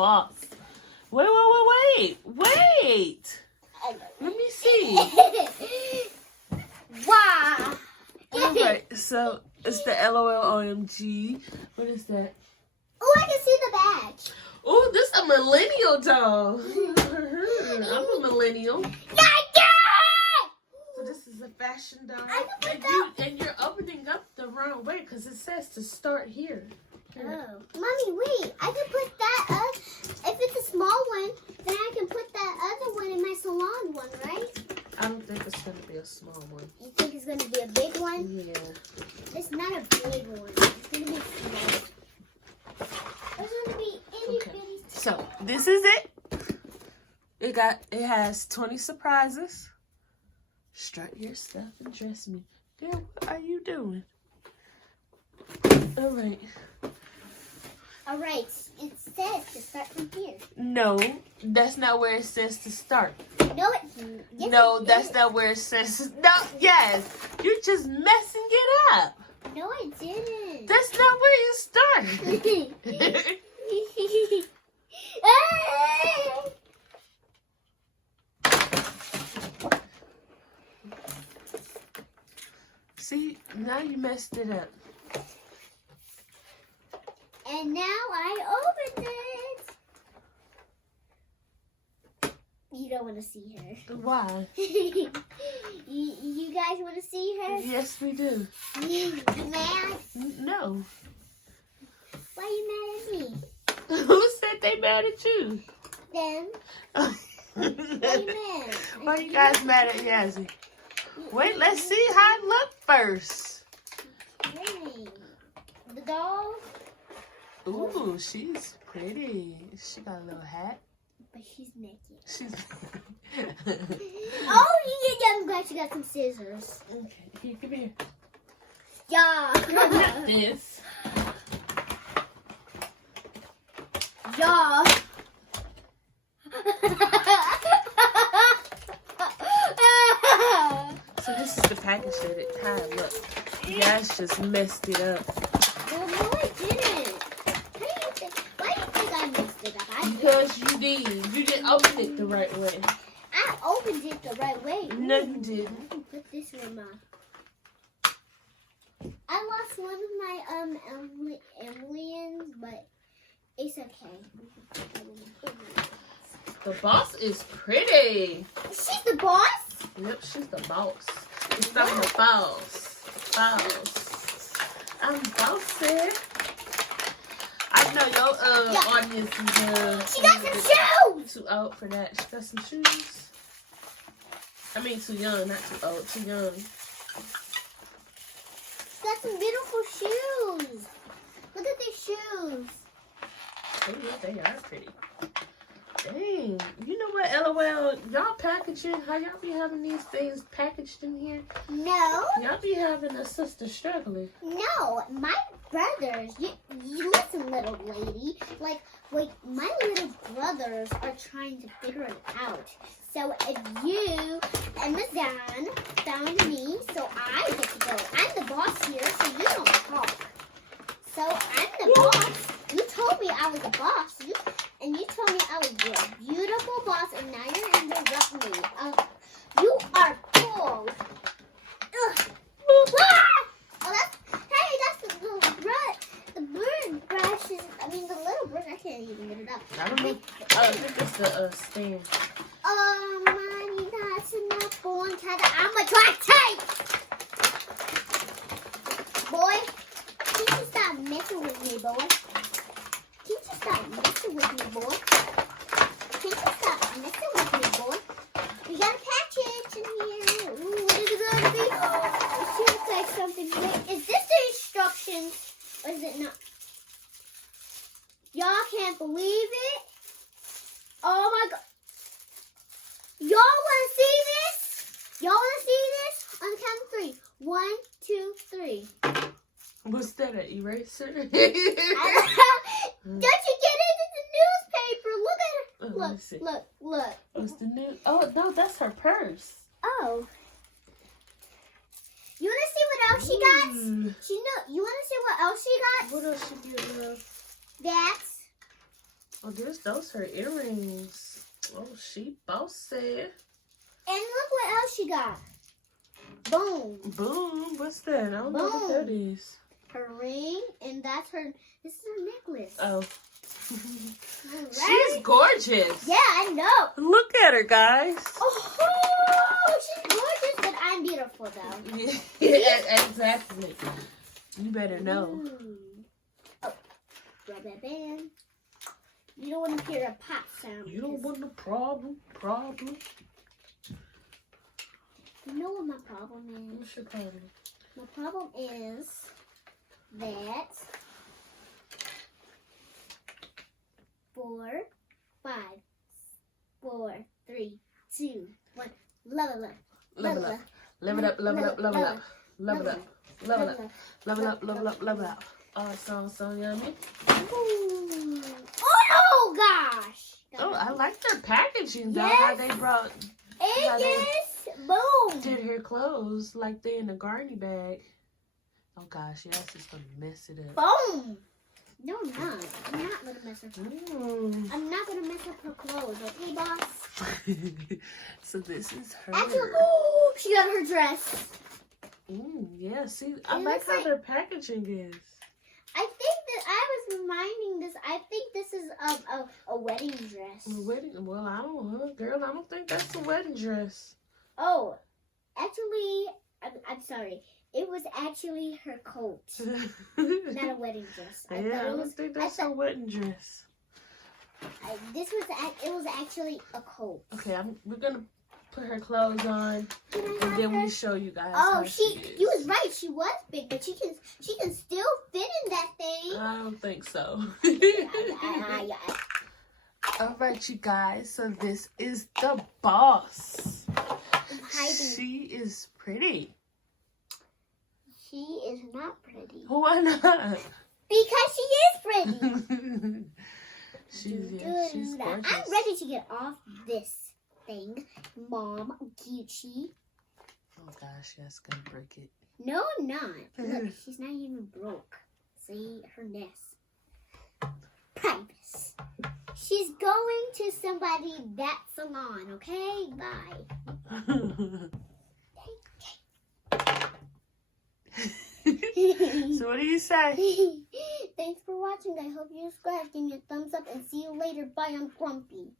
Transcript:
boss. Wait. Let me see. Wow. Alright, so it's the LOL OMG. What is that? Oh, I can see the badge. Oh, this is a millennial doll. I'm a millennial. So this is a fashion doll. And you're opening up the wrong way because it says to start here. Oh. Mommy, wait. I can put that up. If it's a small one, then I can put that other one in my salon one, right? I don't think it's going to be a small one. You think it's going to be a big one? Yeah. It's not a big one. It's going to be small. It's going to be itty bitty. So this is it. It has 20 surprises. Strut your stuff and dress me. Girl, what are you doing? All right. All right. It says to start from here. No, that's not where it says to start. No, That's not where it says. No, yes. You're just messing it up. No, I didn't. That's not where you start. See, now you messed it up. And now I opened it. You don't want to see her. Why? you guys want to see her? Yes, we do. You mad? No. Why are you mad at me? Who said they mad at you? Them. Why are you mad? Why are you guys mad at Yazzie? Wait, let's see how it look first. Hey, the doll. Ooh, she's pretty. She got a little hat. But she's naked. She's. Oh, yeah, I'm glad she got some scissors. Okay, here, come here. Yeah. Not this. Yeah. So this is the package that how it looked. You guys just messed it up. Well, no, I didn't. Why do you think I messed it up? Because you didn't open it the right way. I opened it the right way. No, you didn't. I can put this in my. I lost one of my Emilians, but it's okay. The boss is pretty. She's the boss? Yep, she's the boss. It's not the boss. Boss. I'm bossy. I know your audience is she got some shoes! Too old for that. She got some shoes. I mean too young, not too old, too young. She got some beautiful shoes. Look at these shoes. Oh yeah, they are pretty. Dang. You know what, LOL, y'all packaging, how y'all be having these things packaged in here? No. Y'all be having a sister struggling. No, my brothers, you listen, little lady. Wait, my little brothers are trying to figure it out. So if you, Amazon, found me, so I get to go. I'm the boss here, so you don't talk. So I'm the boss. You told me I was a boss. And you told me I was a beautiful boss, and now you're interrupting me. You are cool. Ugh. Oh, that's the bird brushes. I mean, the little bird. I can't even get it up. I don't know. I think it's the stand. Mommy, that's enough going to the amateur. Boy, can you stop messing with me, boy? Can you stop messing with me, boy? Can you stop messing with me, boy? We got a package in here. Ooh, what is it going to be? It seems like something. Wait, is this the instructions? Or is it not? Y'all can't believe it. Oh my God. Y'all want to see this? Y'all want to see this? On the count of 3. 1, 2, 3. What's that, an eraser? Don't you get it? It's a newspaper. Look at her. Look. What's the new? Oh, no, that's her purse. Oh. You want to see what else she got? You want to see what else she got? What else she get, love? That's Oh, those her earrings. Oh, she bossy. And look what else she got. Boom. Boom. What's that? I don't know what that is. Her ring, and this is her necklace. Oh. Right? She's gorgeous. Yeah, I know. Look at her, guys. Oh, she's gorgeous, but I'm beautiful, though. Yeah, exactly. You better know. Oh, rubber band. You don't want to hear a pop sound. You don't want no problem. You know what my problem is? What's your problem? My problem is that 4, 5, 4, 3, 2, 1. Level up. Level up. Level up, level up, level up. Level up. Level up. Level up, level up, level up. Oh, so yummy. Ooh. Oh, gosh. Oh, I like their packaging, though. Yes. How they brought, how they Yes. Boom. did her clothes like they in a garney bag. Oh, gosh, yes, it's going to mess it up. Boom. No, I'm not. I'm not going to mess up her. I'm not going to mess up her clothes, okay, boss? So this is her. Actually, oh, she got her dress. Yeah, see, I It like looks how like- their packaging is. I think that I was reminding this. I think this is a wedding dress. A wedding? Well, I don't know, girl. I don't think that's a wedding dress. Oh, actually, I'm sorry. It was actually her coat, not a wedding dress. I Yeah, thought I it don't was. think that's a wedding dress. It was actually a coat. Okay, we're gonna put her clothes on, Can I and have then her? we show you guys. Oh, how she is. you was right. She was big, but she can still fit in that thing. I don't think so. I- All right, you guys. So this is the boss. I'm hiding. She is pretty. She is not pretty. Why not? Because she is pretty. she's gorgeous. I'm ready to get off this thing, Mom Gucci. Oh gosh, that's gonna break it. No, I'm not. Look, she's not even broke. See her nest. Privacy. She's going to somebody that salon. Okay, bye. So what do you say? Thanks for watching. I hope you subscribe. Give me a thumbs up and see you later. Bye. I'm grumpy.